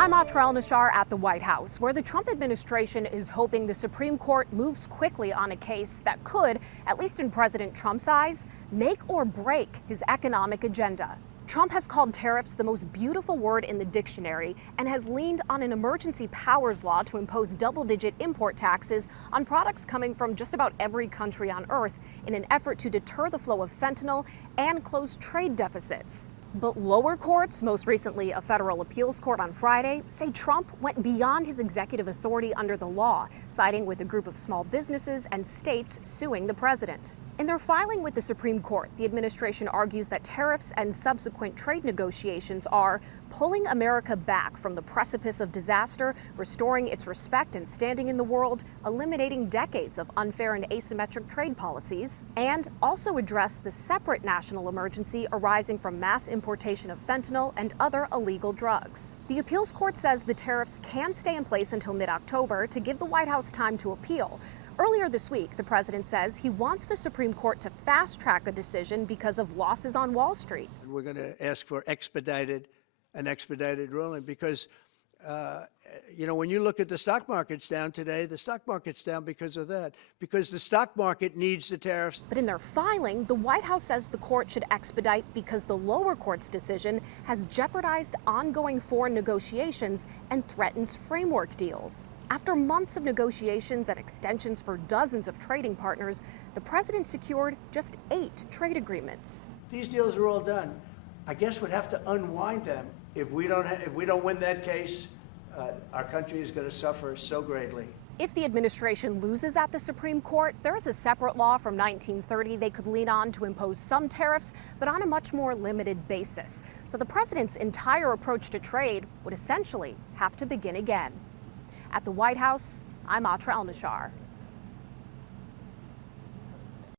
I'm Atrel Nashar at the White House, where the Trump administration is hoping the Supreme Court moves quickly on a case that could, at least in President Trump's eyes, make or break his economic agenda. Trump has called tariffs the most beautiful word in the dictionary and has leaned on an emergency powers law to impose double-digit import taxes on products coming from just about every country on Earth in an effort to deter the flow of fentanyl and close trade deficits. But lower courts, most recently a federal appeals court on Friday, say Trump went beyond his executive authority under the law, siding with a group of small businesses and states suing the president. In their filing with the Supreme Court, the administration argues that tariffs and subsequent trade negotiations are pulling America back from the precipice of disaster, restoring its respect and standing in the world, eliminating decades of unfair and asymmetric trade policies, and also address the separate national emergency arising from mass importation of fentanyl and other illegal drugs. The appeals court says the tariffs can stay in place until mid-October to give the White House time to appeal. Earlier this week, the president says he wants the Supreme Court to fast-track a decision because of losses on Wall Street. We're going to ask for an expedited ruling because, when you look at the stock market's down today, the stock market's down because of that, because the stock market needs the tariffs. But in their filing, the White House says the court should expedite because the lower court's decision has jeopardized ongoing foreign negotiations and threatens framework deals. After months of negotiations and extensions for dozens of trading partners, the president secured just 8 trade agreements. These deals are all done. I guess we'd have to unwind them. If we don't win that case, our country is going to suffer so greatly. If the administration loses at the Supreme Court, there is a separate law from 1930 they could lean on to impose some tariffs, but on a much more limited basis. So the president's entire approach to trade would essentially have to begin again. At the White House, I'm Atrel Nashar.